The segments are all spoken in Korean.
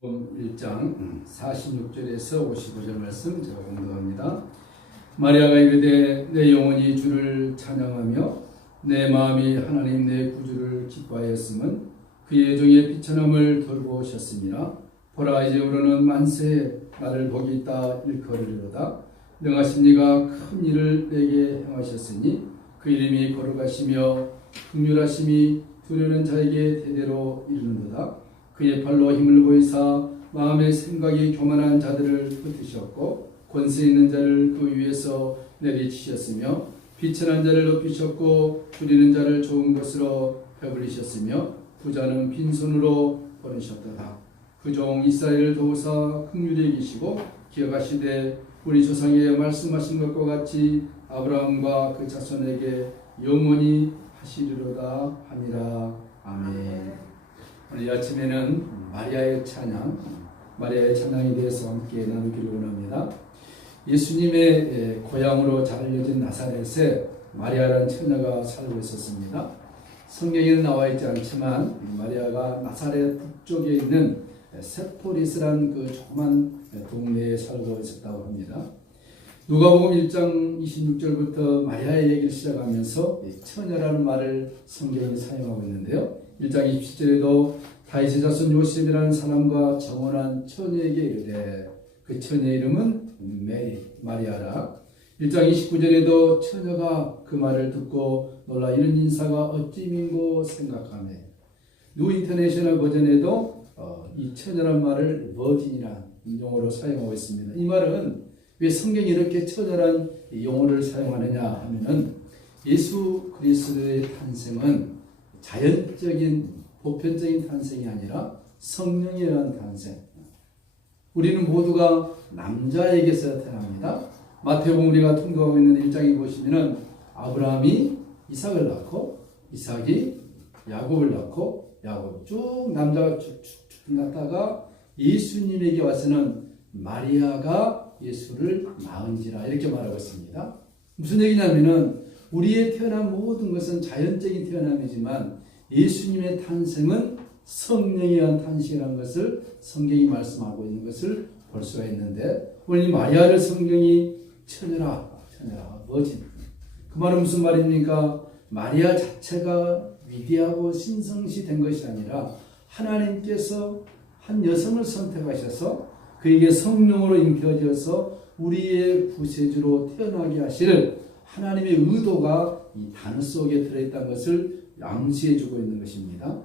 마태복음 1장 46절에서 55절 말씀 제가 공독합니다. 마리아가 이르되 내 영혼이 주를 찬양하며 내 마음이 하나님 내 구주를 기뻐하였음은 그의 종의 비천함을 돌보셨습니다. 보라 이제부로는 만세 나를 복이 있다 일컬으리로다. 능하신 이가 큰 일을 내게 행하셨으니 그 이름이 거룩하시며 긍휼하심이 두려는 자에게 대대로 이르는도다. 그의 팔로 힘을 보이사 마음의 생각이 교만한 자들을 흩으셨고 권세 있는 자를 그 위에서 내리치셨으며 비천한 자를 높이셨고 부리는 자를 좋은 것으로 배불리셨으며 부자는 빈손으로 보내셨도다. 그 종 이스라엘을 도우사 긍휼히 여기시고 기억하시되 우리 조상에 말씀하신 것과 같이 아브라함과 그 자손에게 영원히 하시리로다 하니라. 아멘. 오늘 이 아침에는 마리아의 찬양에 대해서 함께 나누기를 원합니다. 예수님의 고향으로 잘 알려진 나사렛에 마리아라는 처녀가 살고 있었습니다. 성경에는 나와 있지 않지만 마리아가 나사렛 북쪽에 있는 세포리스라는 그 조그만 동네에 살고 있었다고 합니다. 누가복음 1장 26절부터 마리아의 얘기를 시작하면서 처녀라는 말을 성경이 사용하고 있는데요. 1장 27절에도 다윗의 자손 요셉이라는 사람과 정혼한 처녀에게 이르되 그 처녀의 이름은 마리아라. 1장 29절에도 처녀가 그 말을 듣고 놀라 이런 인사가 어찌민고 생각하며 뉴 인터내셔널 버전에도 이 처녀란 말을 버진이라는 용어로 사용하고 있습니다. 이 말은 왜 성경이 이렇게 처녀란 용어를 사용하느냐 하면은 예수 그리스도의 탄생은 자연적인 보편적인 탄생이 아니라 성령에 의한 탄생. 우리는 모두가 남자에게서 태어납니다. 마태복음 우리가 통독하고 있는 1장에 보시면은 아브라함이 이삭을 낳고 이삭이 야곱을 낳고 야곱 쭉 남자가 쭉쭉 낳다가 예수님에게 와서는 마리아가 예수를 낳은지라 이렇게 말하고 있습니다. 무슨 얘기냐면은 우리의 태어난 모든 것은 자연적인 태어남이지만 예수님의 탄생은 성령에 의한 탄생이라는 것을 성경이 말씀하고 있는 것을 볼 수가 있는데 오늘 이 마리아를 성경이 처녀라 버진 그 말은 무슨 말입니까? 마리아 자체가 위대하고 신성시 된 것이 아니라 하나님께서 한 여성을 선택하셔서 그에게 성령으로 잉태어져서 우리의 구세주로 태어나게 하실 하나님의 의도가 이 단어 속에 들어있다는 것을 암시해주고 있는 것입니다.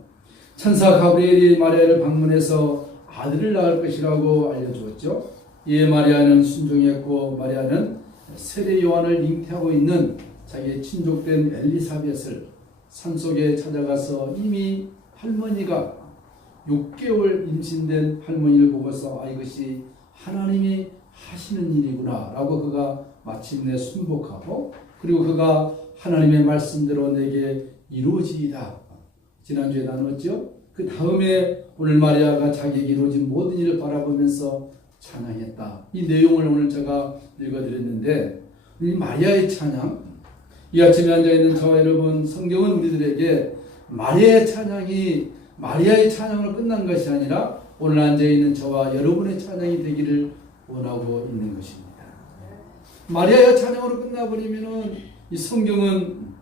천사 가브리엘이 마리아를 방문해서 아들을 낳을 것이라고 알려주었죠. 이에 마리아는 순종했고 마리아는 세례 요한을 잉태하고 있는 자기의 친족된 엘리사벳을 산속에 찾아가서 이미 할머니가 6개월 임신된 할머니를 보고서 이것이 하나님이 하시는 일이구나 라고 그가 마침내 순복하고 그리고 그가 하나님의 말씀대로 내게 이루어지리라 지난주에 나눴죠. 그 다음에 오늘 마리아가 자기에게 이루어진 모든 일을 바라보면서 찬양했다. 이 내용을 오늘 제가 읽어드렸는데 이 마리아의 찬양 이 아침에 앉아있는 저와 여러분 성경은 우리들에게 마리아의 찬양으로 끝난 것이 아니라 오늘 앉아있는 저와 여러분의 찬양이 되기를 원하고 있는 것입니다. 마리아의 찬양으로 끝나버리면 이 성경은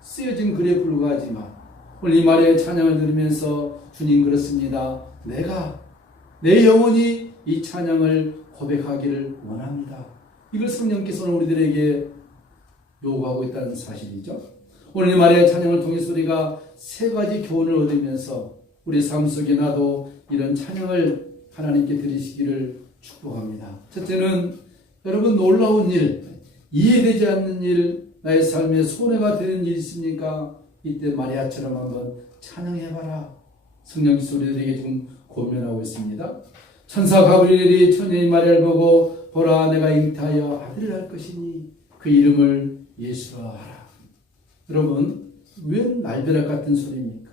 쓰여진 글에 불과하지만 오늘 이 마리아의 찬양을 들으면서 주님 그렇습니다. 내 영혼이 이 찬양을 고백하기를 원합니다. 이걸 성령께서는 우리들에게 요구하고 있다는 사실이죠. 오늘 이 마리아의 찬양을 통해서 우리가 세 가지 교훈을 얻으면서 우리 삶 속에 나도 이런 찬양을 하나님께 드리시기를 축복합니다. 첫째는 여러분 놀라운 일, 이해되지 않는 일, 나의 삶에 손해가 되는 일이 있습니까? 이때 마리아처럼 한번 찬양해봐라. 성령께서 우리들에게 좀 고면하고 있습니다. 천사 가브리엘이 처녀인 마리아를 보고 보라 내가 잉태하여 아들을 낳을 것이니 그 이름을 예수라 하라. 여러분 웬 날벼락 같은 소리입니까?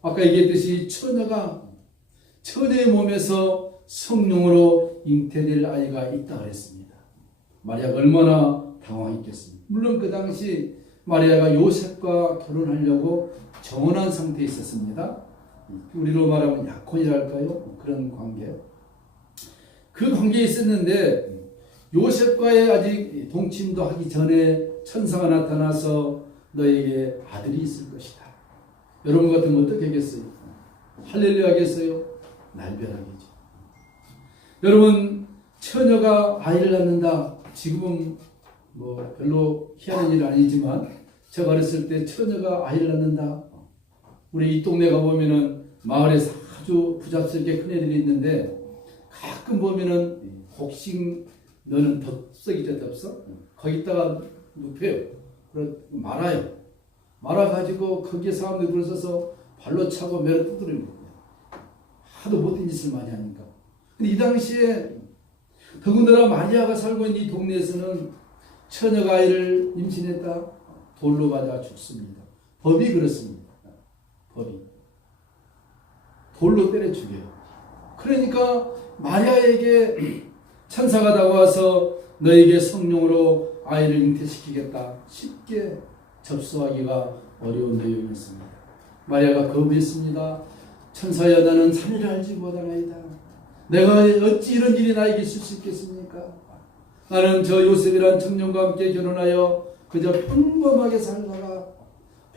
아까 얘기했듯이 처녀의 몸에서 성령으로 잉태될 아이가 있다 그랬습니다. 마리아가 얼마나 당황했겠습니까? 물론 그 당시 마리아가 요셉과 결혼하려고 정혼한 상태에 있었습니다. 우리로 말하면 약혼이랄까요? 그런 관계. 그 관계에 있었는데 요셉과의 아직 동침도 하기 전에 천사가 나타나서 너에게 아들이 있을 것이다. 여러분 같으면 어떻게 하겠어요? 할렐루야 하겠어요? 날벼락이죠. 여러분, 처녀가 아이를 낳는다. 지금은 뭐 별로 희한한 일은 아니지만 제가 어렸을 때 처녀가 아이를 낳는다. 우리 이 동네 가보면은 마을에서 아주 부잡스럽게 큰 애들이 있는데 가끔 보면은 혹시 너는 덥석이죠, 덥석? 거기다가 눕혀요. 말아요. 말아가지고 거기에 사람들이 들어서서 발로 차고 매를 두드리는 거예요. 하도 못된 짓을 많이 하니까. 근데 이 당시에 더군다나 마리아가 살고 있는 이 동네에서는 처녀가 아이를 임신했다. 돌로 맞아 죽습니다. 법이 그렇습니다. 법이. 돌로 때려 죽여요. 그러니까 마리아에게 천사가 다가와서 너에게 성령으로 아이를 잉태시키겠다. 쉽게 접수하기가 어려운 내용이었습니다. 마리아가 거부했습니다. 천사여, 나는 산을 알지 못하나이다. 내가 어찌 이런 일이 나에게 있을 수 있겠습니까? 나는 저 요셉이란 청년과 함께 결혼하여 그저 평범하게 살다가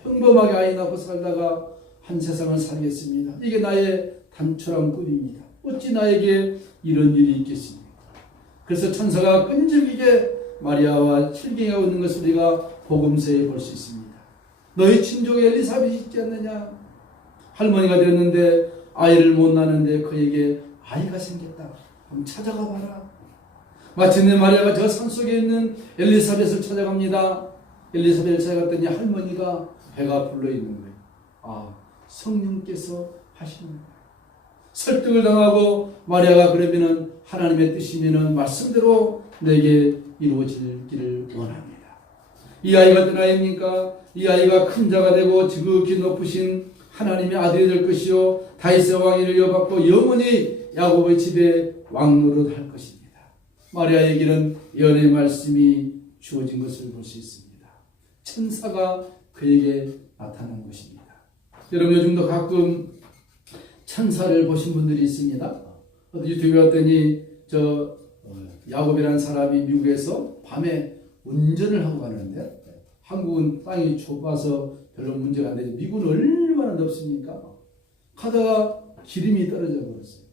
평범하게 아이 낳고 살다가 한 세상을 살겠습니다. 이게 나의 단촐한 꿈입니다. 어찌 나에게 이런 일이 있겠습니까? 그래서 천사가 끈질기게 마리아와 실갱하고 있는 것을 우리가 복음서에 볼 수 있습니다. 너희 친족 엘리사벳이 있지 않느냐? 할머니가 되었는데 아이를 못 낳는데 그에게 아이가 생겼다. 한번 찾아가 봐라. 마침내 마리아가 저 산속에 있는 엘리사벳을 찾아갑니다. 엘리사벳을 찾아갔더니 할머니가 배가 불러 있는 거예요. 아, 성령께서 하시는 거예요. 설득을 당하고 마리아가 그러면은 하나님의 뜻이면은 말씀대로 내게 이루어지기를 원합니다. 이 아이가 어떤 아이입니까? 이 아이가 큰 자가 되고 지극히 높으신 하나님의 아들이 될 것이요 다윗의 왕위를 이어받고 영원히 야곱의 집에 왕노릇 할 것입니다. 마리아에게는 예언의 말씀이 주어진 것을 볼 수 있습니다. 천사가 그에게 나타난 것입니다. 여러분, 요즘도 가끔 천사를 보신 분들이 있습니다. 유튜브에 왔더니 야곱이라는 사람이 미국에서 밤에 운전을 하고 가는데 한국은 땅이 좁아서 별로 문제가 안 되죠. 미국은 얼마나 넓습니까? 가다가 기름이 떨어져 버렸어요.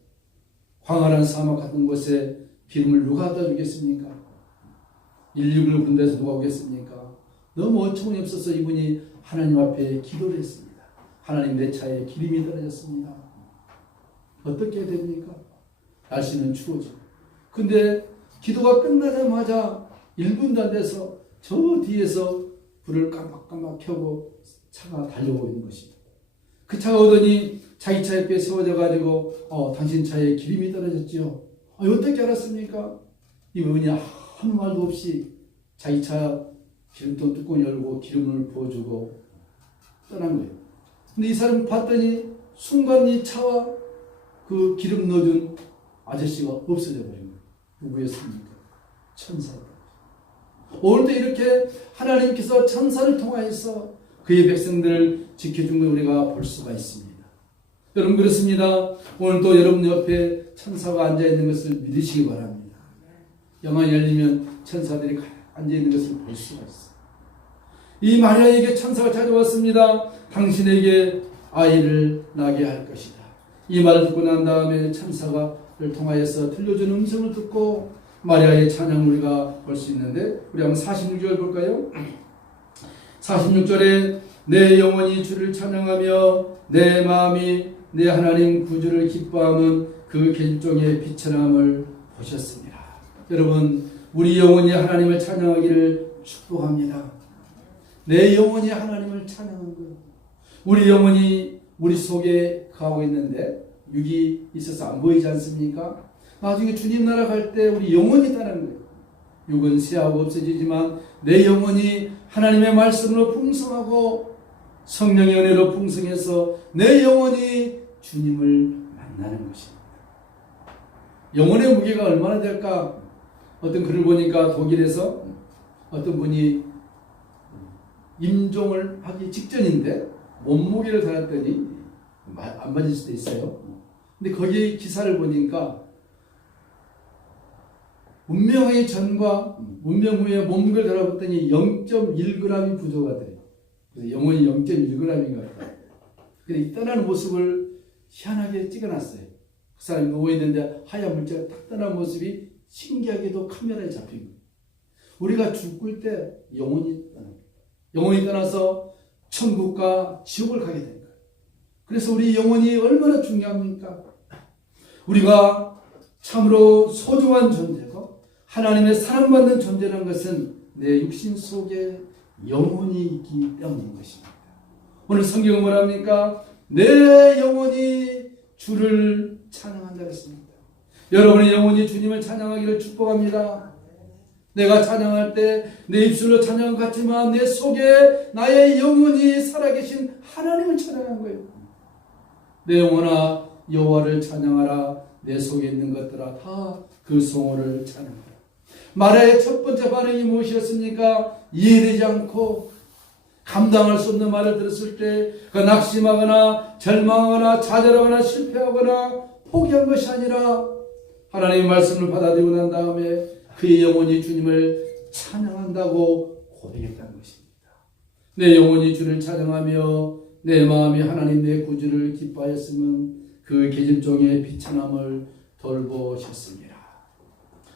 광활한 사막 같은 곳에 기름을 누가 갖다 주겠습니까? 119를 군대에서 누가 오겠습니까? 너무 어처구니 없어서 이분이 하나님 앞에 기도를 했습니다. 하나님, 내 차에 기름이 떨어졌습니다. 어떻게 해야 됩니까? 날씨는 추워지고. 근데 기도가 끝나자마자 1분도 안 돼서 저 뒤에서 불을 깜빡깜빡 켜고 차가 달려오고 있는 것입니다. 그 차가 오더니 자기 차 옆에 세워져 가지고 당신 차에 기름이 떨어졌지요. 어떻게 알았습니까? 이분이 아무 말도 없이 자기 차 기름통 뚜껑 열고 기름을 부어주고 떠난 거예요. 근데 이 사람 봤더니 순간 이 차와 그 기름 넣어준 아저씨가 없어져 버린 거예요. 누구였습니까? 천사다. 오늘도 이렇게 하나님께서 천사를 통하여서 그의 백성들을 지켜준 걸 우리가 볼 수가 있습니다. 여러분, 그렇습니다. 오늘도 여러분 옆에 천사가 앉아있는 것을 믿으시기 바랍니다. 영안이 열리면 천사들이 앉아있는 것을 볼 수가 있어요. 이 마리아에게 천사가 찾아왔습니다. 당신에게 아이를 낳게 할 것이다. 이 말을 듣고 난 다음에 천사를 통하여서 들려준 음성을 듣고 마리아의 찬양을 우리가 볼 수 있는데, 우리 한번 46절 볼까요? 46절에 내 영혼이 주를 찬양하며 내 마음이 내 하나님 구주를 기뻐함은 그 계집종의 비천함을 보셨습니다. 여러분, 우리 영혼이 하나님을 찬양하기를 축복합니다. 내 영혼이 하나님을 찬양한 거예요. 우리 영혼이 우리 속에 거하고 있는데 육이 있어서 안 보이지 않습니까? 나중에 주님 나라 갈 때 우리 영혼이 따르는 거예요. 육은 쇠하고 없어지지만 내 영혼이 하나님의 말씀으로 풍성하고 성령의 은혜로 풍성해서 내 영혼이 주님을 만나는 것입니다. 영혼의 무게가 얼마나 될까? 어떤 글을 보니까 독일에서 어떤 분이 임종을 하기 직전인데 몸무게를 달았더니 안 맞을 수도 있어요. 근데 거기 기사를 보니까 문명의 전과 문명 후에 몸무게를 달아봤더니 0.1g이 부족가 돼요. 그래서 영혼이 0.1g인가 봐요. 근데 떠나는 모습을 희한하게 찍어놨어요. 그 사람이 누워있는데 하얀 물체가 탁 떠나는 모습이 신기하게도 카메라에 잡힌 거예요. 우리가 죽을 때 영혼이 떠나서 천국과 지옥을 가게 된 거예요. 그래서 우리 영혼이 얼마나 중요합니까? 우리가 참으로 소중한 존재고 하나님의 사랑받는 존재라는 것은 내 육신 속에 영혼이 있기 때문인 것입니다. 오늘 성경은 뭐랍니까? 내 영혼이 주를 찬양한다 했습니다. 여러분의 영혼이 주님을 찬양하기를 축복합니다. 내가 찬양할 때 내 입술로 찬양은 같지만 내 속에 나의 영혼이 살아계신 하나님을 찬양한 거예요. 내 영혼아 여호와를 찬양하라. 내 속에 있는 것들아 다 그 성호를 찬양하라. 마리아의 첫 번째 반응이 무엇이었습니까? 이해되지 않고 감당할 수 없는 말을 들었을 때 그 낙심하거나 절망하거나 좌절하거나 실패하거나 포기한 것이 아니라 하나님의 말씀을 받아들이고 난 다음에 그의 영혼이 주님을 찬양한다고 고백했다는 것입니다. 내 영혼이 주를 찬양하며 내 마음이 하나님 내 구주를 기뻐하였으면 그 계집종의 비천함을 돌보셨습니다.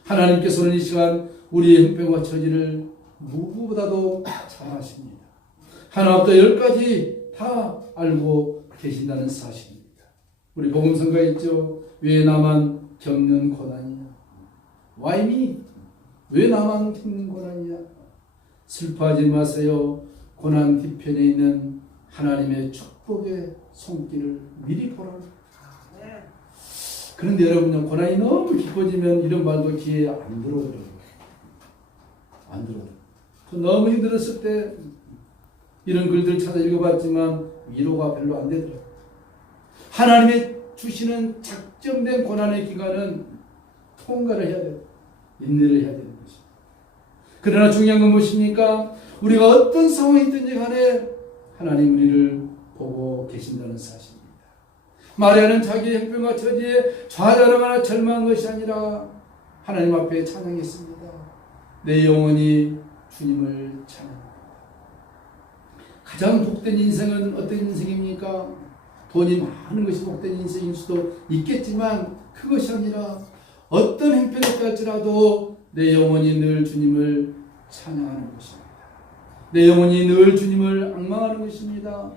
하나님께서는 이 시간 우리의 형편과 처지를 누구보다도 잘 아십니다. 하나부터 10까지 다 알고 계신다는 사실입니다. 우리 복음성가에 있죠. 왜 나만 겪는 고난이냐? Why me? 왜 나만 겪는 고난이냐? 슬퍼하지 마세요. 고난 뒤편에 있는 하나님의 축복의 손길을 미리 보라. 그런데 여러분요, 고난이 너무 깊어지면 이런 말도 귀에 안 들어오더라고요. 안 들어오더라고요. 너무 힘들었을 때 이런 글들 찾아 읽어봤지만 위로가 별로 안 되더라고요. 하나님의 주시는 작정된 고난의 기간은 통과를 해야 돼요. 인내를 해야 되는 것입니다. 그러나 중요한 건 무엇입니까? 우리가 어떤 상황이 있든지 간에 하나님 우리를 보고 계신다는 사실입니다. 마리아는 자기의 형편과 처지에 좌절하거나 절망한 것이 아니라 하나님 앞에 찬양했습니다. 내 영혼이 주님을 찬양합니다. 가장 복된 인생은 어떤 인생입니까? 돈이 많은 것이 복된 인생일 수도 있겠지만 그것이 아니라 어떤 형편에 갈지라도 내 영혼이 늘 주님을 찬양하는 것입니다. 내 영혼이 늘 주님을 앙망하는 것입니다.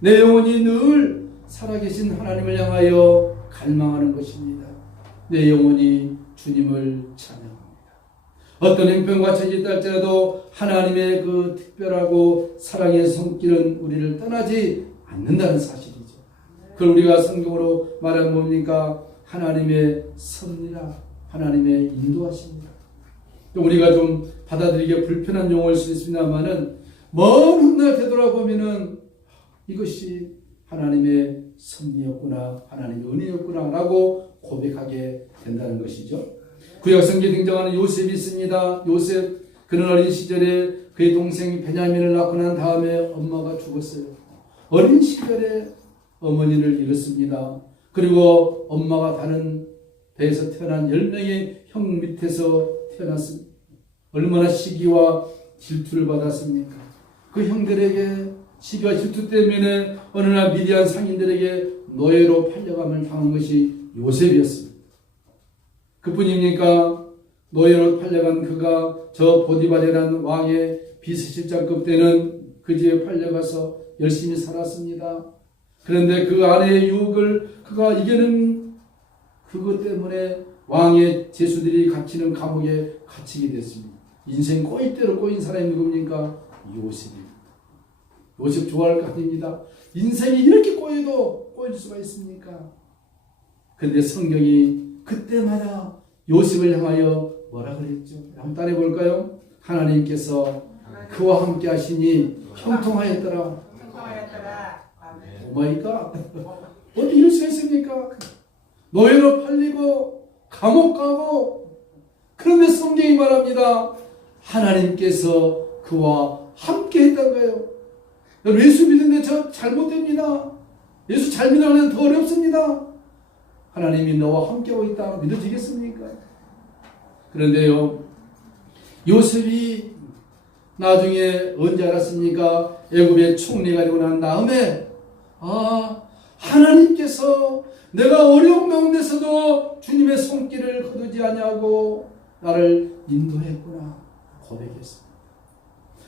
내 영혼이 늘 살아계신 하나님을 향하여 갈망하는 것입니다. 내 영혼이 주님을 찬양합니다. 어떤 형편과 처지에 딸지라도 하나님의 그 특별하고 사랑의 손길은 우리를 떠나지 않는다는 사실이죠. 그걸 우리가 성경으로 말하면 뭡니까? 하나님의 섭리라, 하나님의 인도하십니다. 우리가 좀 받아들이기 불편한 용어일 수 있습니다만은 먼 훗날 되돌아보면은 이것이 하나님의 섭리였구나, 하나님의 은혜였구나 라고 고백하게 된다는 것이죠. 구약 성경에 등장하는 요셉이 있습니다. 요셉, 그는 어린 시절에 그의 동생 베냐민을 낳고 난 다음에 엄마가 죽었어요. 어린 시절에 어머니를 잃었습니다. 그리고 엄마가 다른 배에서 태어난 10명의 형 밑에서 태어났습니다. 얼마나 시기와 질투를 받았습니까? 그 형들에게 시기와 질투 때문에 어느 날 미디안 상인들에게 노예로 팔려감을 당한 것이 요셉이었습니다. 그뿐입니까? 노예로 팔려간 그가 저 보디발이라는 왕의 비서실장급 때는 그 집에 팔려가서 열심히 살았습니다. 그런데 그 아내의 유혹을 그가 이기는 그것 때문에 왕의 제수들이 갇히는 감옥에 갇히게 됐습니다. 인생 꼬이대로 꼬인 사람이 누굽니까? 요셉입니다. 요셉 좋아할 거 아닙니다. 인생이 이렇게 꼬여도 꼬일 수가 있습니까? 그런데 성경이 그때마다 요셉을 향하여 뭐라 그랬죠? 한번 따라해 볼까요? 하나님께서 그와 함께 하시니 형통하였더라. 오마이갓. 어떻게 이럴 수가 있습니까? 노예로 팔리고 감옥 가고, 그런데 성경이 말합니다. 하나님께서 그와 함께 했던 거예요. 예수 믿는데 저 잘못됩니다. 예수 잘 믿으면 더 어렵습니다. 하나님이 너와 함께하고 있다 믿어지겠습니까? 그런데요, 요셉이 나중에 언제 알았습니까? 애굽의 총리가 되고 난 다음에 하나님께서 내가 어려운 가운데서도 주님의 손길을 거두지 아니하고 나를 인도했구나 고백했습니다.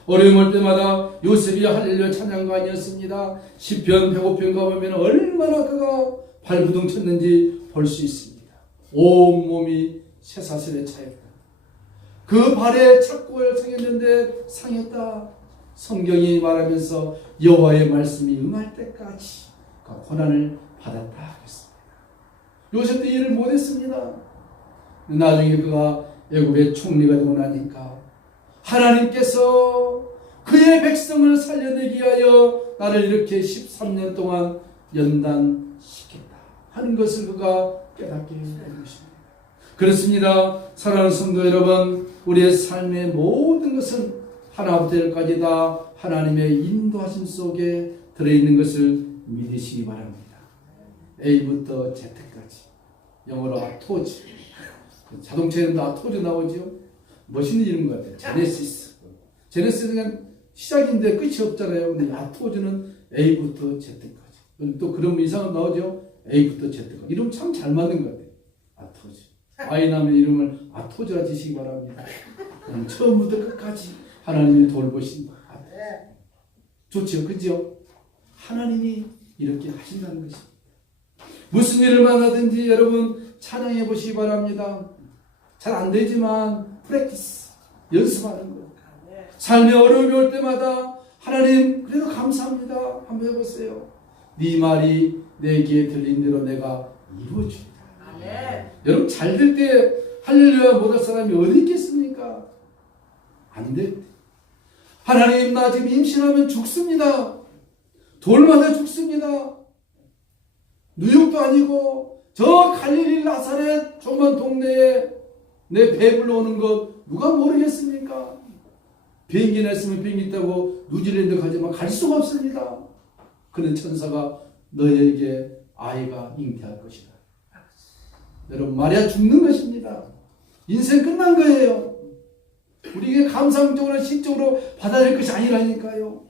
어려움 올 때마다 요셉이 할렐루야 찬양가이었습니다. 시편 105편 가보면 얼마나 그가 발부둥 쳤는지 볼 수 있습니다. 온몸이 쇠사슬에 차였다. 그 발에 착고를 상했는데 상했다. 성경이 말하면서 여호와의 말씀이 응할 때까지 고난을 받았다 그랬습니다. 요셉도 이해를 못했습니다. 나중에 그가 애굽의 총리가 되고 나니까 하나님께서 그의 백성을 살려내기 위하여 나를 이렇게 13년 동안 연단시켰다 하는 것을 그가 깨닫게 된 것입니다. 그렇습니다. 사랑하는 성도 여러분, 우리의 삶의 모든 것은 하나부터 열까지 다 하나님의 인도하심 속에 들어있는 것을 믿으시기 바랍니다. A부터 Z까지. 영어로 아토즈. 자동차에는 아토즈 나오죠. 멋있는 이름 같아요. 제네시스. 제네시스는 그냥 시작인데 끝이 없잖아요. 근데 아토즈는 A부터 Z까지. 또 그런 이상은 나오죠. A부터 Z까지. 이름 참 잘 맞는 것 같아요. 아토즈. 아이 남의 이름을 아토즈라 지시기 바랍니다. 처음부터 끝까지 하나님이 돌보신다. 좋죠. 그죠? 하나님이 이렇게 하신다는 것입니다. 무슨 일을 만나든지 여러분 찬양해 보시기 바랍니다. 잘 안 되지만 프랙티스, 연습하는 거예요. 삶의 어려움이 올 때마다 하나님 그래도 감사합니다. 한번 해보세요. 네 말이 내 귀에 들린 대로 내가 이루어주리라. 여러분 잘 될 때 할렐루야 못할 사람이 어디 있겠습니까? 안 될 때. 하나님 나 지금 임신하면 죽습니다. 돌마다 죽습니다. 뉴욕도 아니고 저 갈릴리 나사렛 조그만 동네에 내 배불러 오는 것 누가 모르겠습니까? 비행기 냈으면 비행기 타고 뉴질랜드 가지만 갈 수가 없습니다. 그런 천사가 너에게 아이가 잉태할 것이다. 여러분 말이야 죽는 것입니다. 인생 끝난 거예요. 우리에게 감상적으로 시적으로 받아들일 것이 아니라니까요.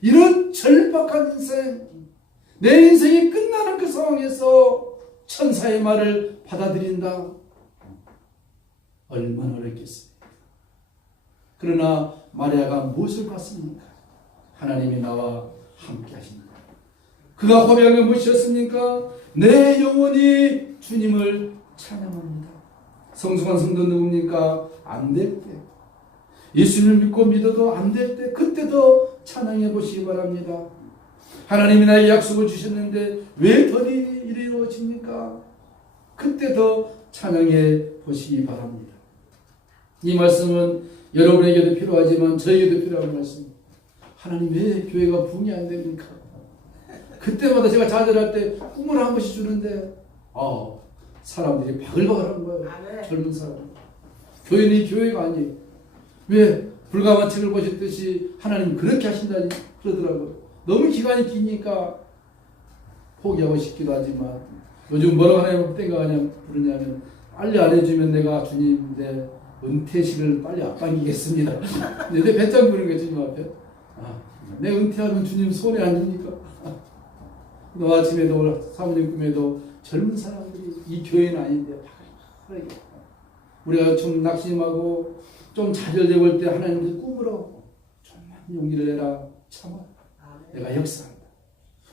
이런 절박한 인생, 내 인생이 끝나는 그 상황에서 천사의 말을 받아들인다. 얼마나 어렵겠습니까? 그러나 마리아가 무엇을 봤습니까? 하나님이 나와 함께 하십니다. 그가 고백한 게 무엇이었습니까? 내 영혼이 주님을 찬양합니다. 성숙한 성도 누굽니까? 안 될 때, 예수님을 믿고 믿어도 안 될 때, 그때도 찬양해 보시기 바랍니다. 하나님이 나에게 약속을 주셨는데 왜 더디 이루어집니까? 그때 더 찬양해 보시기 바랍니다. 이 말씀은 여러분에게도 필요하지만 저에게도 필요한 말씀입니다. 하나님 왜 교회가 부흥이 안 됩니까? 그때마다 제가 좌절할 때 꿈을 한 번씩 주는데 사람들이 바글바글한 거예요. 젊은 사람. 교회는 이 교회가 아니에요. 왜? 불가만 책을 보셨듯이 하나님 그렇게 하신다니 그러더라고요. 너무 기간이 기니까 포기하고 싶기도 하지만 요즘 뭐라고 하나님 그러냐면 빨리 안 해주면 내가 주님 내 은퇴식을 빨리 앞당기겠습니다. 내 배짱 부는 거지 주님 앞에. 내 은퇴하면 주님 손에 안 줍니까? 너 아침에도 사모님 꿈에도 젊은 사람들이 이 교회는 아닌데 우리가 좀 낙심하고 좀 좌절되고 올 때 하나님의 꿈으로 정말 용기를 내라. 참아. 내가 역사한다.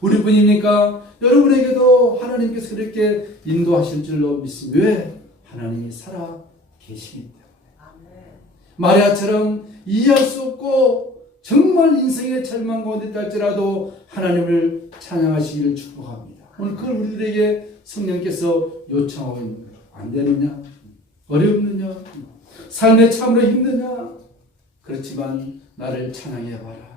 우리뿐입니까? 여러분에게도 하나님께서 그렇게 인도하실 줄로 믿습니다. 왜? 하나님이 살아 계시기 때문에. 마리아처럼 이해할 수 없고 정말 인생의 절망 가운데 있다 할지라도 하나님을 찬양하시기를 축복합니다. 오늘 그걸 우리들에게 성령께서 요청하고 있는 거예요. 안 되느냐? 어렵느냐? 삶에 참으로 힘드냐? 그렇지만 나를 찬양해봐라.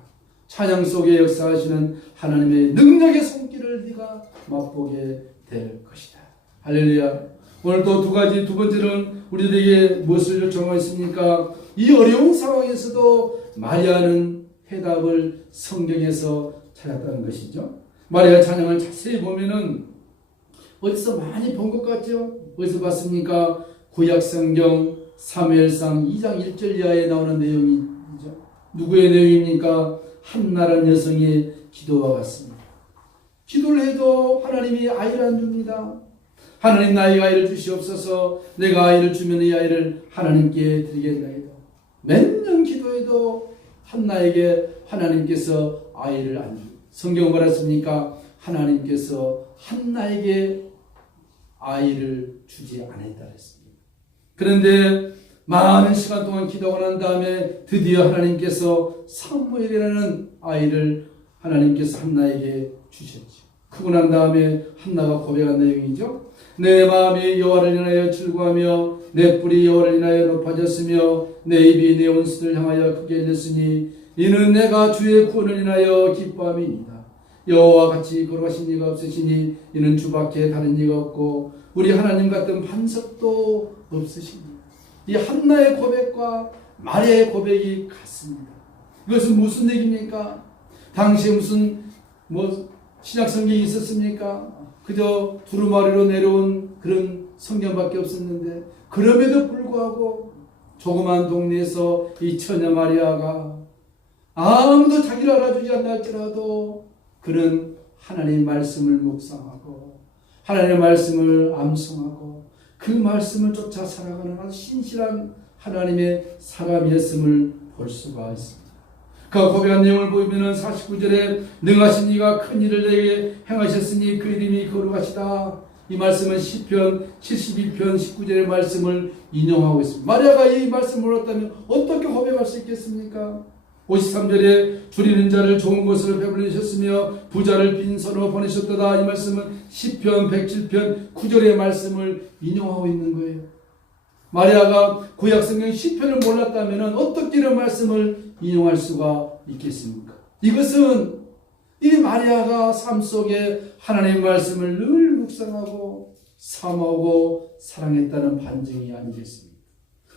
찬양 속에 역사하시는 하나님의 능력의 손길을 네가 맛보게 될 것이다. 할렐루야. 오늘 또 두 가지, 두 번째는 우리들에게 무엇을 요청하였습니까? 이 어려운 상황에서도 마리아는 해답을 성경에서 찾았다는 것이죠. 마리아 찬양을 자세히 보면은 어디서 많이 본 것 같죠? 어디서 봤습니까? 구약성경 사무엘상 2장 1절 이하에 나오는 내용이죠. 누구의 내용입니까? 한나라는 여성의 기도와 같습니다. 기도를 해도 하나님이 아이를 안 줍니다. 하나님 나에게 아이를 주시옵소서. 내가 아이를 주면 이 아이를 하나님께 드리겠나이다. 몇 년 기도해도 한나에게 하나님께서 아이를 안 줍니다. 성경은 뭐라 했습니까? 하나님께서 한나에게 아이를 주지 않았다 했습니다. 그런데 많은 시간 동안 기도하고 난 다음에 드디어 하나님께서 사무엘이라는 아이를 하나님께서 한나에게 주셨죠. 크고 난 다음에 한나가 고백한 내용이죠. 내 마음이 여호와를 인하여 즐거워하며 내 뿔이 여호와를 인하여 높아졌으며 내 입이 내 원수를 향하여 크게 열렸으니 이는 내가 주의 구원을 인하여 기뻐함이니이다. 여호와와 같이 걸어가신 이가 없으시니 이는 주밖에 다른 이가 없고 우리 하나님 같은 반석도 없으시니. 이 한나의 고백과 마리아의 고백이 같습니다. 이것은 무슨 얘기입니까? 당시에 무슨 신약 성경이 있었습니까? 그저 두루마리로 내려온 그런 성경밖에 없었는데 그럼에도 불구하고 조그만 동네에서 이 처녀 마리아가 아무도 자기를 알아주지 않나 할지라도 그런 하나님의 말씀을 묵상하고 하나님의 말씀을 암송하고 그 말씀을 쫓아 살아가는 아주 신실한 하나님의 사람이었음을 볼 수가 있습니다. 그 고백한 내용을 보면은 49절에 능하신 이가 큰 일을 내게 행하셨으니 그 이름이 거룩하시다. 이 말씀은 시편 72편 19절의 말씀을 인용하고 있습니다. 마리아가 이 말씀을 몰랐다면 어떻게 고백할 수 있겠습니까? 53절에 줄이는 자를 좋은 곳으로 배불리셨으며 부자를 빈손으로 보내셨도다. 이 말씀은 시편 107편 9절의 말씀을 인용하고 있는 거예요. 마리아가 구약성경 시편을 몰랐다면 어떻게 이런 말씀을 인용할 수가 있겠습니까? 이것은 이 마리아가 삶 속에 하나님의 말씀을 늘 묵상하고 사모하고 사랑했다는 반증이 아니겠습니까?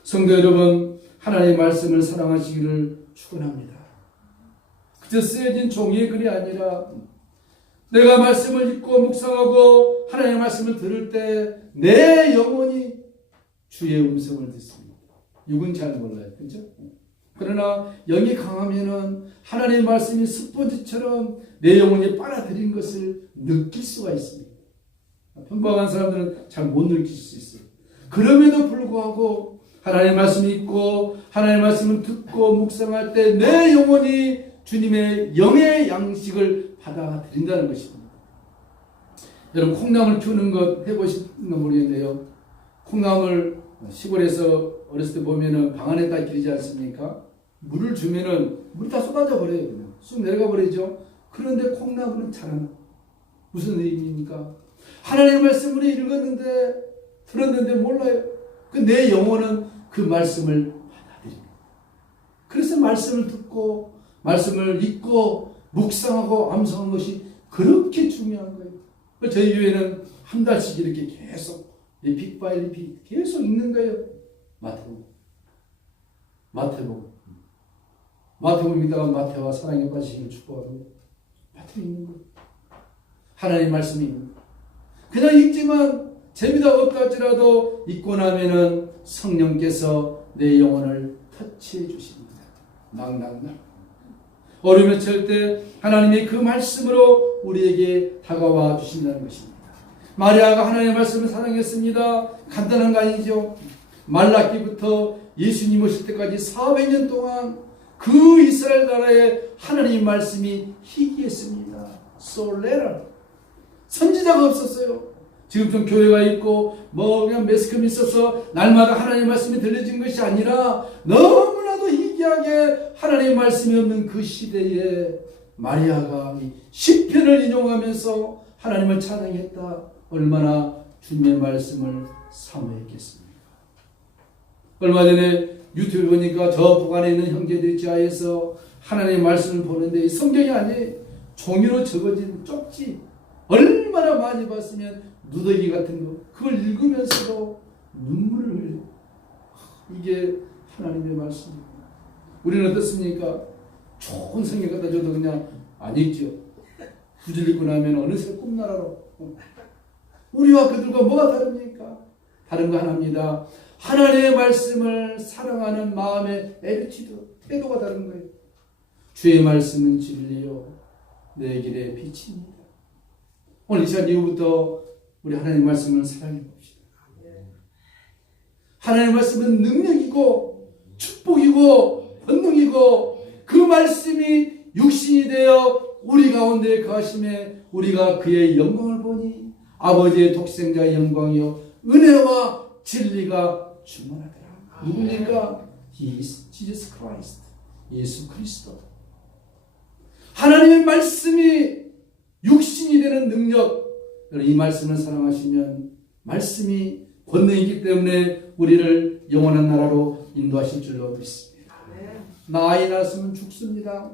성도 여러분, 하나님의 말씀을 사랑하시기를 축원합니다. 그저 쓰여진 종이의 글이 아니라 내가 말씀을 읽고 묵상하고 하나님의 말씀을 들을 때 내 영혼이 주의 음성을 듣습니다. 육은 잘 몰라요. 그렇죠? 그러나 영이 강하면은 하나님의 말씀이 스펀지처럼 내 영혼이 빨아들인 것을 느낄 수가 있습니다. 평범한 사람들은 잘 못 느낄 수 있어요. 그럼에도 불구하고 하나님의 말씀이 있고 하나님의 말씀을 듣고 묵상할 때 내 영혼이 주님의 영의 양식을 받아들인다는 것입니다. 여러분 콩나물 키우는 것 해보시는 모르겠는데요. 콩나물 시골에서 어렸을 때 보면은 방 안에다 기르지 않습니까? 물을 주면은 물이 다 쏟아져 버려요. 그냥 쑥 내려가 버리죠. 그런데 콩나물은 자라나. 무슨 의미입니까? 하나님의 말씀을 읽었는데 들었는데 몰라요. 내 영혼은 그 말씀을 받아들입니다. 그래서 말씀을 듣고 말씀을 읽고 묵상하고 암송하는 것이 그렇게 중요한 거예요. 저희 교회는 한 달씩 이렇게 계속 리핏 바이 리핏 계속 읽는 거예요. 마태복음 읽다가 마태와 사랑에 빠지시길 축복합니다. 마태복음 읽는 거예요. 하나님 말씀이 있는 거예요. 그냥 읽지만 재미가 없을지라도 읽고 나면은 성령께서 내 영혼을 터치해 주십니다. 낭낭낭. 어려움에 처할 때 하나님의 그 말씀으로 우리에게 다가와 주신다는 것입니다. 마리아가 하나님의 말씀을 사랑했습니다. 간단한 거 아니죠. 말라기부터 예수님 오실 때까지 400년 동안 그 이스라엘 나라에 하나님의 말씀이 희귀했습니다. 솔레라. 선지자가 없었어요. 지금 좀 교회가 있고 그냥 매스컴이 있어서 날마다 하나님의 말씀이 들려진 것이 아니라 너무나도 희귀하게 하나님의 말씀이 없는 그 시대에 마리아가 시편을 인용하면서 하나님을 찬양했다. 얼마나 주님의 말씀을 사모했겠습니까? 얼마 전에 유튜브 보니까 저 북한에 있는 형제들이 지하에서 하나님의 말씀을 보는데 성경이 아니에요. 종이로 적어진 쪽지 얼마나 많이 봤으면 누더기 같은 거 그걸 읽으면서도 눈물을 흘려요. 이게 하나님의 말씀입니다. 우리는 어떻습니까? 좋은 성경 갖다 줘도 그냥 안 읽죠. 구절 읽고 나면 어느새 꿈나라로. 우리와 그들과 뭐가 다릅니까? 다른 거 하나입니다. 하나님의 말씀을 사랑하는 마음의 애티튜드, 태도가 다른 거예요. 주의 말씀은 진리요 내 길의 빛입니다. 오늘 이 시간 이후부터 우리 하나님의 말씀을 사랑해 봅시다. 하나님의 말씀은 능력이고 축복이고 권능이고 그 말씀이 육신이 되어 우리 가운데 거하심에 우리가 그의 영광을 보니 아버지의 독생자의 영광이요 은혜와 진리가 충만하더라. 누굽니까? He is Jesus Christ. 예수 그리스도. 하나님의 말씀이 육신이 되는 능력. 이 말씀을 사랑하시면 말씀이 권능이기 때문에 우리를 영원한 나라로 인도하실 줄로 믿습니다. 나 아이 낳았으면 죽습니다.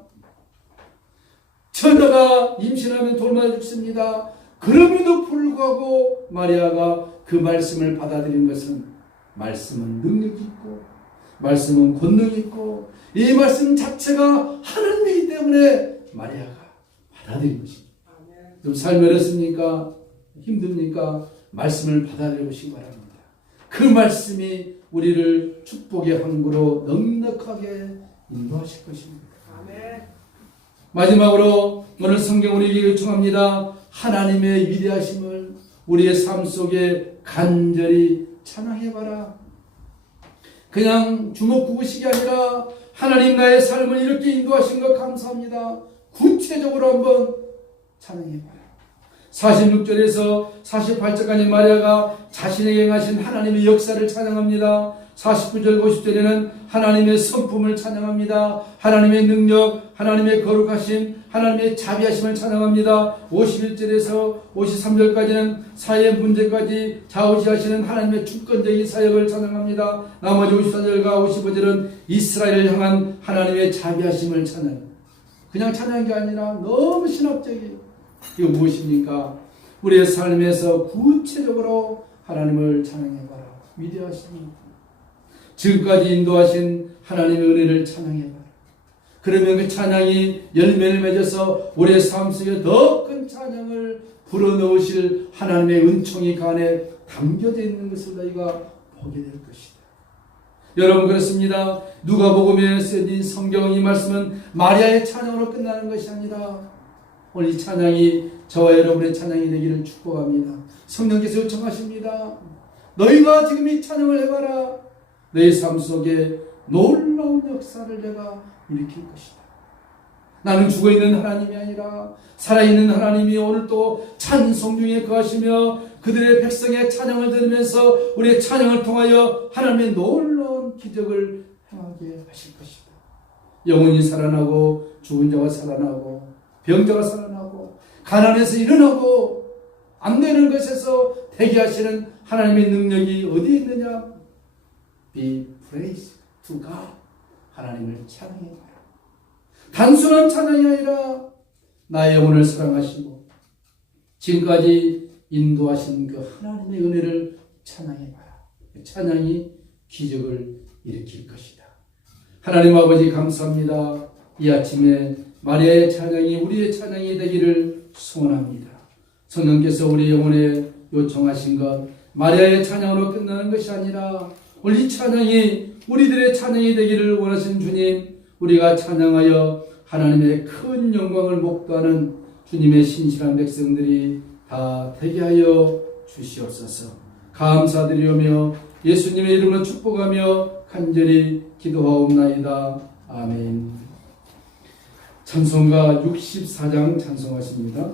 처자가 임신하면 돌맞아 죽습니다. 그럼에도 불구하고 마리아가 그 말씀을 받아들인 것은 말씀은 능력이 있고 말씀은 권능이 있고 이 말씀 자체가 하나님이기 때문에 마리아가 받아들인 것입니다. 좀 삶이 어렵습니까? 힘듭니까? 말씀을 받아들여 보시기 바랍니다. 그 말씀이 우리를 축복의 항구로 넉넉하게 인도하실 것입니다. 마지막으로 오늘 성경 우리에게 요청합니다. 하나님의 위대하심을 우리의 삶 속에 간절히 찬양해봐라. 그냥 주먹구구식이 아니라 하나님 나의 삶을 이렇게 인도하신 것 감사합니다. 구체적으로 한번 찬양해봐라. 46절에서 48절까지 마리아가 자신에게 행하신 하나님의 역사를 찬양합니다. 49절 50절에는 하나님의 성품을 찬양합니다. 하나님의 능력, 하나님의 거룩하심, 하나님의 자비하심을 찬양합니다. 51절에서 53절까지는 사회의 문제까지 좌우지하시는 하나님의 주권적인 사역을 찬양합니다. 나머지 54절과 55절은 이스라엘을 향한 하나님의 자비하심을 찬양합니다. 그냥 찬양한 게 아니라 너무 신학적이에요. 이거 무엇입니까? 우리의 삶에서 구체적으로 하나님을 찬양해봐라. 위대하십니다. 지금까지 인도하신 하나님의 은혜를 찬양해봐라. 그러면 그 찬양이 열매를 맺어서 우리의 삶 속에 더 큰 찬양을 불어넣으실 하나님의 은총이 그 안에 담겨져 있는 것을 너희가 보게 될 것이다. 여러분 그렇습니다. 누가복음에 쓰여진 성경 이 말씀은 마리아의 찬양으로 끝나는 것이 아니라 오늘 이 찬양이 저와 여러분의 찬양이 되기를 축복합니다. 성령께서 요청하십니다. 너희가 지금 이 찬양을 해봐라. 너희 삶 속에 놀라운 역사를 내가 일으킬 것이다. 나는 죽어있는 하나님이 아니라 살아있는 하나님이 오늘 또 찬송 중에 거하시며 그들의 백성의 찬양을 들으면서 우리의 찬양을 통하여 하나님의 놀라운 기적을 행하게 하실 것이다. 영혼이 살아나고 죽은 자가 살아나고 병자가 살아나고 가난해서 일어나고 안 되는 것에서 되게 하시는 하나님의 능력이 어디에 있느냐? Be praised to God. 하나님을 찬양해봐라. 단순한 찬양이 아니라 나의 영혼을 사랑하시고 지금까지 인도하신 그 하나님의 은혜를 찬양해봐라. 찬양이 기적을 일으킬 것이다. 하나님 아버지 감사합니다. 이 아침에 마리아의 찬양이 우리의 찬양이 되기를 소원합니다. 성령께서 우리 영혼에 요청하신 것 마리아의 찬양으로 끝나는 것이 아니라 우리 찬양이 우리들의 찬양이 되기를 원하신 주님, 우리가 찬양하여 하나님의 큰 영광을 목도하는 주님의 신실한 백성들이 다 되게 하여 주시옵소서. 감사드리오며 예수님의 이름으로 축복하며 간절히 기도하옵나이다. 아멘. 찬송가 64장 찬송하십니다.